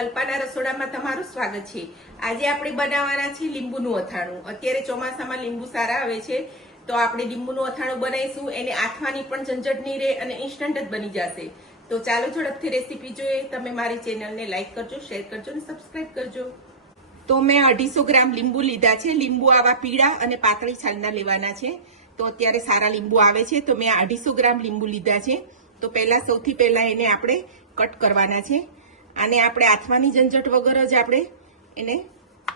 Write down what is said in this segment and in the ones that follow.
અલ્પાના રસોડામાં તમારું સ્વાગત છે। આજે આપણે બનાવવાના છે લીંબુનું અથાણું। અત્યારે ચોમાસામાં લીંબુ સારા આવે છે તો આપણે લીંબુનું અથાણું બનાવીશું। એને આથવાની પણ ઝંઝટ નહીં રહે અને ઇન્સ્ટન્ટ જ બની જશે। તો ચાલો ઝડપથી રેસીપી જોઈએ। તમે મારી ચેનલને લાઈક કરજો, શેર કરજો અને સબસ્ક્રાઇબ કરજો। તો મેં 250 ગ્રામ લીંબુ લીધા છે। લીંબુ આવા પીળા અને પાતળી છાલના લેવાના છે। તો અત્યારે સારા લીંબુ આવે છે તો મેં 250 ગ્રામ લીંબુ લીધા છે। તો સૌથી પહેલા એને આપણે કટ કરવાના છે। આને આપણે આથવાની ઝંઝટ વગર જ આપણે એને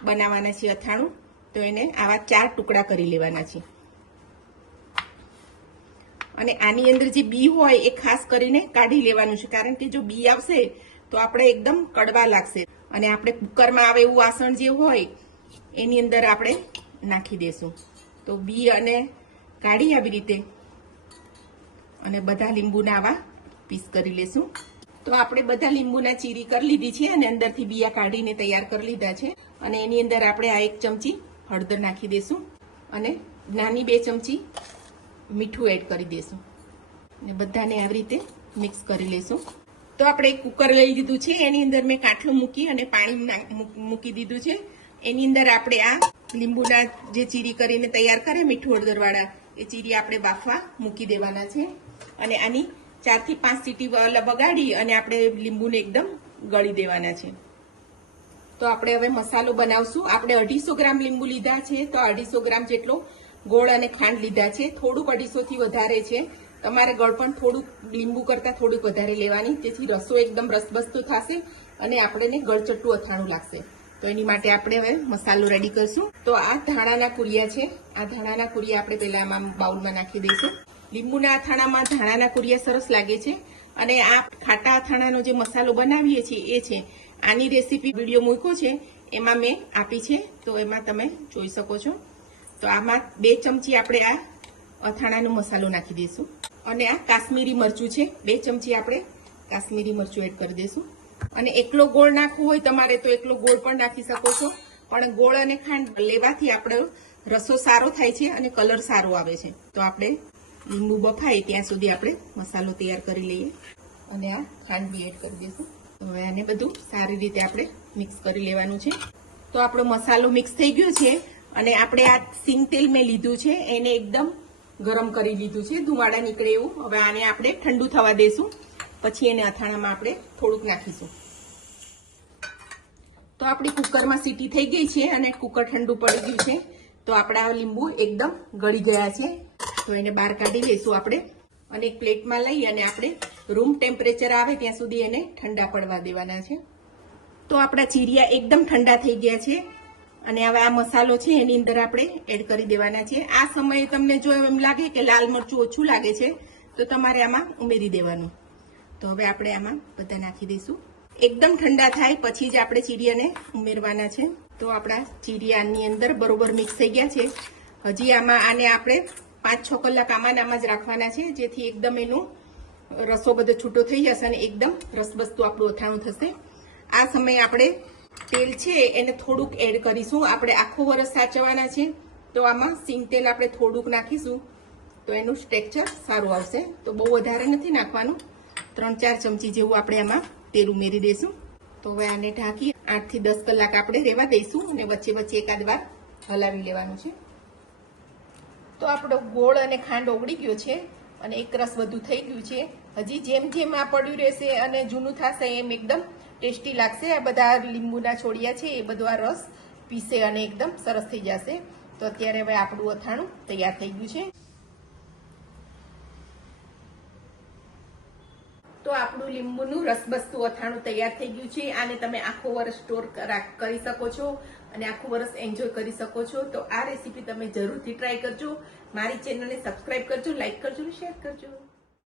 બનાવવાના છે અથાણું। તો એને આવા 4 ટુકડા કરી લેવાના છે અને આની અંદર જે બી હોય એ ખાસ કરીને કાઢી લેવાનું છે, કારણ કે જો બી આવશે તો આપણે એકદમ કડવા લાગશે અને આપણે કુકરમાં આવે એવું વાસણ જે હોય એની અંદર આપણે નાખી દેશું। તો બી અને કાઢી આવી રીતે અને બધા લીંબુના આવા પીસ કરી લેશું। તો આપણે બધા લીંબુના ચીરી કરી લીધી છે અને અંદરથી બીયા કાઢીને તૈયાર કરી લીધા છે અને એની અંદર આપણે આ 1 ચમચી હળદર નાખી દેશું અને નાની 2 ચમચી મીઠું એડ કરી દેશું અને બધાને આવી રીતે મિક્સ કરી લેશું। તો આપણે એક કુકર લઈ લીધું છે, એની અંદર મેં કાઠું મૂકી અને પાણી મૂકી દીધું છે। એની અંદર આપણે આ લીંબુના જે ચીરી કરીને તૈયાર કરે મીઠું હળદરવાળા એ ચીરી આપણે બાફવા મૂકી દેવાના છે અને આની 4 થી 5 સીટી વગાડી અને આપણે લીંબુને એકદમ ગળી દેવાના છે। તો આપણે હવે મસાલો બનાવશું। આપણે 250 ગ્રામ લીંબુ લીધા છે તો 250 ગ્રામ જેટલો ગોળ અને ખાંડ લીધા છે। થોડુંક 250 થી વધારે છે, તમારે ગળ પણ થોડુંક લીંબુ કરતા થોડુંક વધારે લેવાની, તેથી રસો એકદમ રસબસતો થશે અને આપણને ગળચટ્ટું અથાણું લાગશે। તો એની માટે આપણે હવે મસાલો રેડી કરશું। તો આ ધાણાના કુરિયા છે, આ ધાણાના કુરિયા આપણે પહેલા આમાં બાઉલમાં નાખી દઈશું। લીંબુના અથાણામાં ધાણાના કુરિયા સરસ લાગે છે અને આ ખાટા અથાણાનો જે મસાલો બનાવીએ છીએ એ છે। આની રેસીપી વિડીયો મૂક્યો છે એમાં મેં આપી છે, તો એમાં તમે જોઈ શકો છો। તો આમાં 2 ચમચી આપણે આ અથાણાનો મસાલો નાખી દઈશું અને આ કાશ્મીરી મરચું છે, 2 ચમચી આપણે કાશ્મીરી મરચું એડ કરી દઈશું અને એકલો ગોળ નાખવો હોય તમારે તો એકલો ગોળ પણ નાખી શકો છો, પણ ગોળ અને ખાંડ લેવાથી આપણો રસો સારો થાય છે અને કલર સારો આવે છે। તો આપણે લીંબુ બફાય ત્યાં સુધી આપણે મસાલો તૈયાર કરી લઈએ અને આ ખાંડ બી એડ કરી દઈશું। તો હવે આને બધું સારી રીતે આપણે મિક્સ કરી લેવાનું છે। તો આપણો મસાલો મિક્સ થઈ ગયો છે અને આપણે આ સિંગ તેલ મેં લીધું છે, એને એકદમ ગરમ કરી લીધું છે, ધુમાડા નીકળે એવું। હવે આને આપણે ઠંડુ થવા દેશું, પછી એને અથાણામાં આપણે થોડુંક નાખીશું। તો આપણી કુકરમાં સીટી થઈ ગઈ છે અને કુકર ઠંડુ પડી ગયું છે। તો આપણા લીંબુ એકદમ ગળી ગયા છે, તો એને બહાર કાઢી લઈશું આપણે અને એક પ્લેટમાં લઈ અને આપણે રૂમ ટેમ્પરેચર આવે ત્યાં સુધી એને ઠંડા પડવા દેવાના છે। તો આપણા ચીરિયા એકદમ ઠંડા થઈ ગયા છે અને હવે આ મસાલો છે એની અંદર આપણે એડ કરી દેવાના છે। આ સમયે તમને જો એમ લાગે કે લાલ મરચું ઓછું લાગે છે તો તમારે આમાં ઉમેરી દેવાનું। તો હવે આપણે આમાં બધા નાખી દઈશું। એકદમ ઠંડા થાય પછી જ આપણે ચીરિયાને ઉમેરવાના છે। તો આપણા ચીરિયાની અંદર બરોબર મિક્સ થઈ ગયા છે। હજી આમાં આને આપણે 5-6 કલાક આમાં જ રાખવાના છે, જેથી એકદમ એનો રસો બધો છૂટો થઈ જશે અને એકદમ રસબસતું આપણું અથાણું થશે। આ સમયે આપણે તેલ છે એને થોડુંક એડ કરીશું। આપણે આખું વરસ સાચવવાના છે તો આમાં સિંગ તેલ આપણે થોડુંક નાખીશું તો એનું સ્ટ્રક્ચર સારું આવશે। તો બહુ વધારે નથી નાખવાનું, 3-4 ચમચી જેવું આપણે આમાં તેલ ઉમેરી દઈશું। તો હવે આને ઢાંકી 8 થી 10 કલાક આપણે રહેવા દઈશું અને વચ્ચે વચ્ચે એકાદ વાર હલાવી લેવાનું છે। તો આપણો ગોળ અને ખાંડ ઓગળી ગયો છે અને એક રસ વધુ થઈ ગયું છે। હજી જેમ જેમ આ પડ્યું રહેશે અને જૂનું થશે એમ એકદમ ટેસ્ટી લાગશે। આ બધા લીંબુના છોડિયા છે એ બધો આ રસ પીસે અને એકદમ સરસ થઈ જશે। તો અત્યારે હવે આપણું અથાણું તૈયાર થઈ ગયું છે। તો આપણું લીંબુનું રસબસતું અથાણું તૈયાર થઈ ગયું છે। આને તમે આખો વર્ષ સ્ટોર કરી શકો છો અને આખું વર્ષ એન્જોય કરી શકો છો। તો આ રેસીપી તમે જરૂરથી ટ્રાય કરજો। મારી ચેનલને સબસ્ક્રાઇબ કરજો, લાઈક કરજો અને શેર કરજો।